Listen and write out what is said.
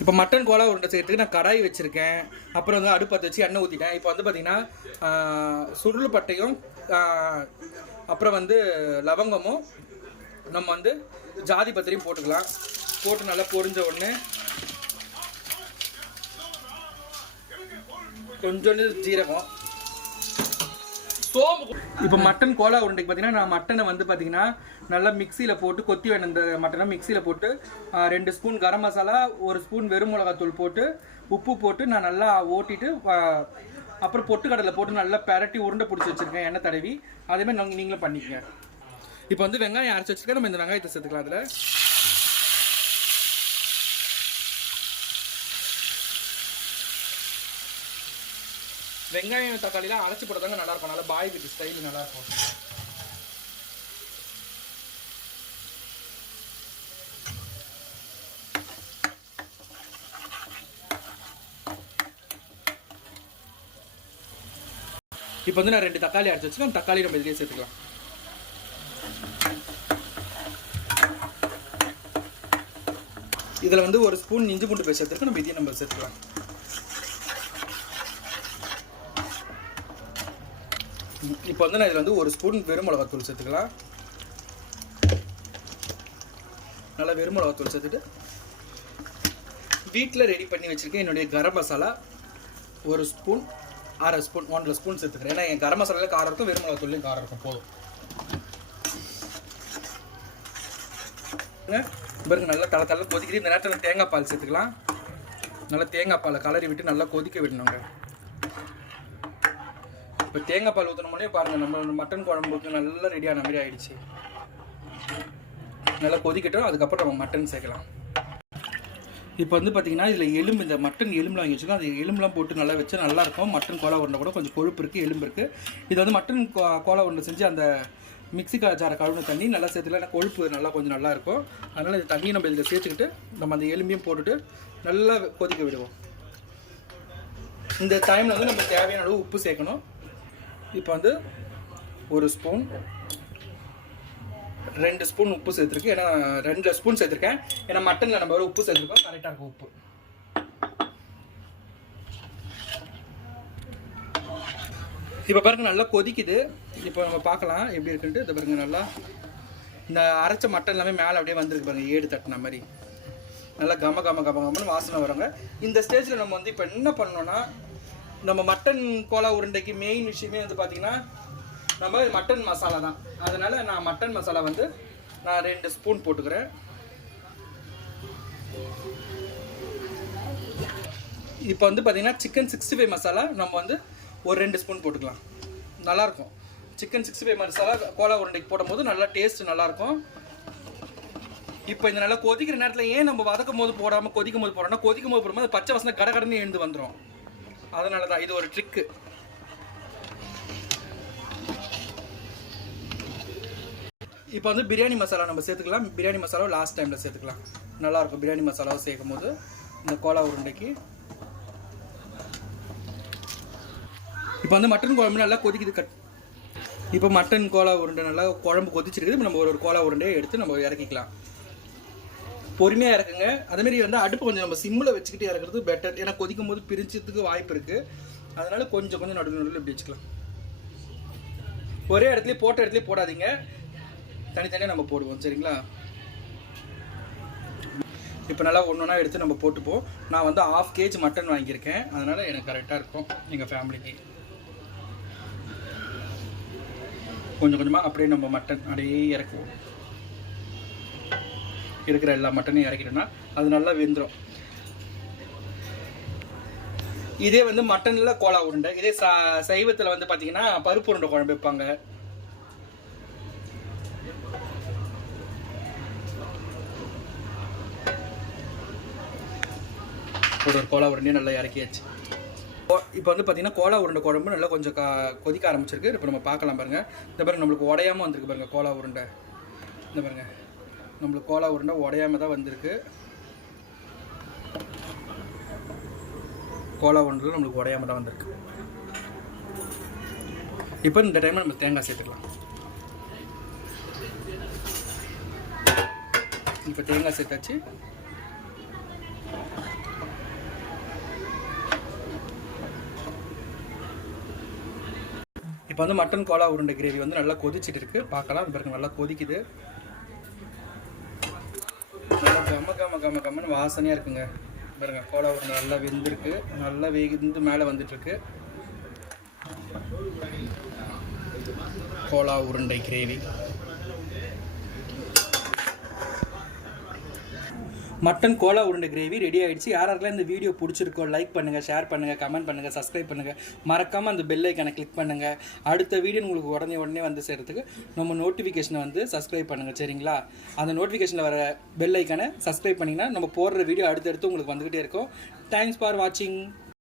இப்போ mutton Cola உருண்டை செய்யறதுக்கு நான் கடாய் வச்சுருக்கேன். அப்புறம் வந்து அடுப்பத்தை வச்சு எண்ணெய் ஊற்றிட்டேன். இப்போ வந்து பார்த்திங்கன்னா சுருள் பட்டையும் அப்புறம் வந்து லவங்கமும் நம்ம வந்து ஜாதி பத்திரியும் போட்டுக்கலாம். போட்டு நல்லா பொரிஞ்ச உடனே கொஞ்சோண்டு ஜீரகம், சோம்பு. இப்போ மட்டன் கோலா உருண்டைக்கு பார்த்தீங்கன்னா நான் மட்டனை வந்து பார்த்தீங்கன்னா நல்லா மிக்சியில் போட்டு கொத்தி வேணும். இந்த மட்டனை மிக்சியில் போட்டு 2 ஸ்பூன் கரம் மசாலா, 1 ஸ்பூன் வெறும் மிளகாத்தூள் போட்டு உப்பு போட்டு நான் நல்லா ஓட்டிட்டு அப்புறம் பொட்டுக்கடலை போட்டு நல்லா பெரட்டி உருண்டை பிடிச்சி வச்சுருக்கேன் எண்ணெய் தடவி. அதேமாதிரி நீங்களும் பண்ணிக்கங்க. இப்போ வந்து வெங்காயம் அரைச்சி வச்சுருக்கேன். நம்ம இந்த வெங்காயத்தை சேர்த்துக்கலாம். அதில் வெங்காயம் தக்காளிலாம் அரைச்சி போட்டதாங்க நல்லாயிருக்கும். நல்லா பாய் வீட்டு ஸ்டைல் நல்லாயிருக்கும். இப்போ வந்து நான் 2 தக்காளி அரைச்சி வச்சுக்கலாம். தக்காளி நம்ம இதிலே சேர்த்துக்கலாம். இதில் வந்து 1 ஸ்பூன் இஞ்சி பூண்டு பேஸ்ட் சேர்த்துருக்கு. நம்ம இதையும் நம்ம சேர்த்துக்கலாம். இப்போ வந்து நான் இதில் வந்து 1 ஸ்பூன் வெறும் மிளகாத்தூள் சேர்த்துக்கலாம். நல்லா வெறும் மிளகாத்தூள் சேர்த்துட்டு வீட்டில் ரெடி பண்ணி வச்சுருக்கேன் என்னுடைய garam masala 1 spoon, 1/2 spoon, 1.5 spoon சேர்த்துக்கிறேன். ஏன்னா என் கரம் மசாலாவில் காரம் இருக்கும், வெறும் மிளகாத்தூள்லையும் காரம் இருக்கும். போதும். இவருக்கு நல்லா தலை கொதிக்கிட்டு இந்த நேரத்தில் தேங்காய் பால் சேர்த்துக்கலாம். நல்லா தேங்காய் பாலை கலரி விட்டு நல்லா கொதிக்க விடணுங்க. இப்போ தேங்காய் பால் ஊற்றினோடனே பாருங்கள், நம்ம மட்டன் குழம்புக்கு நல்லா ரெடியான மாதிரி ஆகிடுச்சு. நல்லா கொதிக்கட்டும். அதுக்கப்புறம் நம்ம மட்டன் சேர்க்கலாம். இப்போ வந்து பார்த்திங்கன்னா இதில் எலும்பு, இந்த மட்டன் எலும்புலாம் வாங்கி வச்சுக்கலாம். அது எலும்புலாம் போட்டு நல்லா வச்சு நல்லாயிருக்கும். மட்டன் கோலா உருண்டை கூட கொஞ்சம் கொழுப்பு இருக்குது, எலும்பு இருக்குது. இது வந்து மட்டன் கோலா உருண்டை செஞ்சு அந்த மிக்ஸி ஜார கழுவுன தண்ணி நல்லா சேர்த்துக்கலாம். கொழுப்பு நல்லா கொஞ்சம் நல்லாயிருக்கும். அதனால் இந்த தண்ணியை நம்ம இதில் சேர்த்துக்கிட்டு நம்ம அந்த எலும்பையும் போட்டுட்டு நல்லா கொதிக்க விடுவோம். இந்த டைமில் வந்து நம்ம தேவையான அளவு உப்பு சேர்க்கணும். இப்போ வந்து 1 ஸ்பூன், 2 ஸ்பூன் உப்பு சேர்த்துருக்கு. ஏன்னா 2 ஸ்பூன் சேர்த்துருக்கேன். ஏன்னா மட்டனில் நம்ம உப்பு சேர்த்துருக்கோம், கரெக்டாக இருக்கும் உப்பு. இப்போ பாருங்க நல்லா கொதிக்குது. இப்போ நம்ம பார்க்கலாம் எப்படி இருக்குன்ட்டு. இதை பாருங்க, நல்லா இந்த அரைச்ச மட்டன் எல்லாமே மேலே அப்படியே வந்துருக்கு பாருங்க, ஏடு தட்டின மாதிரி நல்லா கமன்னு வாசனை வருங்க. இந்த ஸ்டேஜில் நம்ம வந்து இப்போ என்ன பண்ணோன்னா, நம்ம மட்டன் கோலா உருண்டைக்கு மெயின் விஷயமே வந்து பார்த்திங்கன்னா நம்ம மட்டன் மசாலா தான். அதனால் நான் மட்டன் மசாலா வந்து நான் 2 ஸ்பூன் போட்டுக்கிறேன். இப்போ வந்து பார்த்திங்கன்னா சிக்கன் 65 மசாலா நம்ம வந்து ஒரு 2 ஸ்பூன் போட்டுக்கலாம். நல்லாயிருக்கும். சிக்கன் 65 மசாலா கோலா உருண்டைக்கு போடும்போது நல்லா டேஸ்ட் நல்லாயிருக்கும். இப்போ இந்த நல்லா கொதிக்கிற நேரத்தில் ஏன் நம்ம வதக்கும் போது போடாமல் கொதிக்கும் போது போடுறோம்னா, கொதிக்கும் போது போடும்போது பச்சை வாசனை கடகடன்னு எழுந்து வந்துடும். அதனால தான் இது ஒரு ட்ரிக்கு. இப்போ வந்து பிரியாணி மசாலா நம்ம சேர்த்துக்கலாம். பிரியாணி மசாலாவை லாஸ்ட் டைமில் சேர்த்துக்கலாம். நல்லாயிருக்கும் பிரியாணி மசாலாவை சேர்க்கும் போது இந்த கோலா உருண்டைக்கு. இப்போ வந்து மட்டன் குழம்பு நல்லா கொதிக்குது. இப்போ மட்டன் கோலா உருண்டை நல்லா குழம்பு கொதிச்சிருக்குது. இப்போ நம்ம ஒரு கோலா உருண்டையை எடுத்து நம்ம இறக்கிக்கலாம். பொறுமையாக இறக்குங்க. அதேமாரி வந்து அடுப்பு கொஞ்சம் நம்ம சிம்மில் வச்சுக்கிட்டு இறக்குறது பெட்டர். ஏன்னா கொதிக்கும் போது பிரிஞ்சதுக்கு வாய்ப்பு இருக்குது. அதனால் கொஞ்சம் நடுவில் இப்படி வச்சுக்கலாம். ஒரே இடத்துலையே போட்ட இடத்துலையே போடாதீங்க, தனித்தனியாக நம்ம போடுவோம். சரிங்களா? இப்போ நல்லா ஒன்றா எடுத்து நம்ம போட்டுப்போம். நான் வந்து 1/2 kg மட்டன் வாங்கியிருக்கேன். அதனால் எனக்கு கரெக்டாக இருக்கும் எங்கள் ஃபேமிலிக்கு. கொஞ்சமாக அப்படியே நம்ம மட்டன் அப்படியே இறக்குவோம். இருக்கிற எல்லா மட்டனையும் இறக்கிட்டோம்னா அது நல்லா வெந்துடும். இதே வந்து மட்டனில் கோலா உருண்டை. இதே சைவத்தில் வந்து பார்த்தீங்கன்னா பருப்பு உருண்டை குழம்பு வைப்பாங்க. ஒரு கோலா உருண்டையும் நல்லா இறக்கியாச்சு. இப்போ வந்து பார்த்தீங்கன்னா கோலா உருண்டை குழம்பு நல்லா கொஞ்சம் கொதிக்க ஆரம்பிச்சிருக்கு. இப்போ நம்ம பார்க்கலாம் பாருங்கள். இந்த பாருங்க நம்மளுக்கு உடையாமல் வந்திருக்கு பாருங்கள் கோலா உருண்டை. இந்த பாருங்கள் நம்மளுக்கு கோலா உருண்டை உடையாமல் தான் வந்திருக்கு. கோலா உருண்டை நம்மளுக்கு உடையாமல் தான் வந்திருக்கு. இப்போ இந்த டைமில் நம்ம தேங்காய் சேர்த்துக்கலாம். இப்போ தேங்காய் சேர்த்தாச்சு. இப்போ வந்து மட்டன் கோலா உருண்டை கிரேவி வந்து நல்லா கொதிச்சுட்டு இருக்கு. பார்க்கலாம் பாருங்க, நல்லா கொதிக்குது. நல்லா கம்மன்னு வாசனையாக இருக்குங்க. பாருங்க, கோலா உருண்டை நல்லா வெந்திருக்கு, நல்லா வெந்து மேலே வந்துட்டுருக்கு. கோலா உருண்டை கிரேவி, மட்டன் கோலா உருண்டை கிரேவி ரெடி ஆகிடுச்சு. யாராருக்கெல்லாம் இந்த வீடியோ பிடிச்சிருக்கோ லைக் பண்ணுங்கள், ஷேர் பண்ணுங்கள், கமெண்ட் பண்ணுங்கள், சப்ஸ்கிரைப் பண்ணுங்கள். மறக்காமல் அந்த பெல் ஐக்கானை கிளிக் பண்ணுங்கள். அடுத்த வீடியோ உங்களுக்கு உடனே வந்து சேர்கிறதுக்கு நம்ம நோட்டிஃபிகேஷனை வந்து சப்ஸ்கிரைப் பண்ணுங்கள். சரிங்களா? அந்த நோட்டிஃபிகேஷனில் வர பெல் ஐக்கானை சப்ஸ்கிரைப் பண்ணிங்கன்னா நம்ம போடுற வீடியோ அடுத்தடுத்து உங்களுக்கு வந்துக்கிட்டே இருக்கும். தேங்க்ஸ் ஃபார் வாட்சிங்.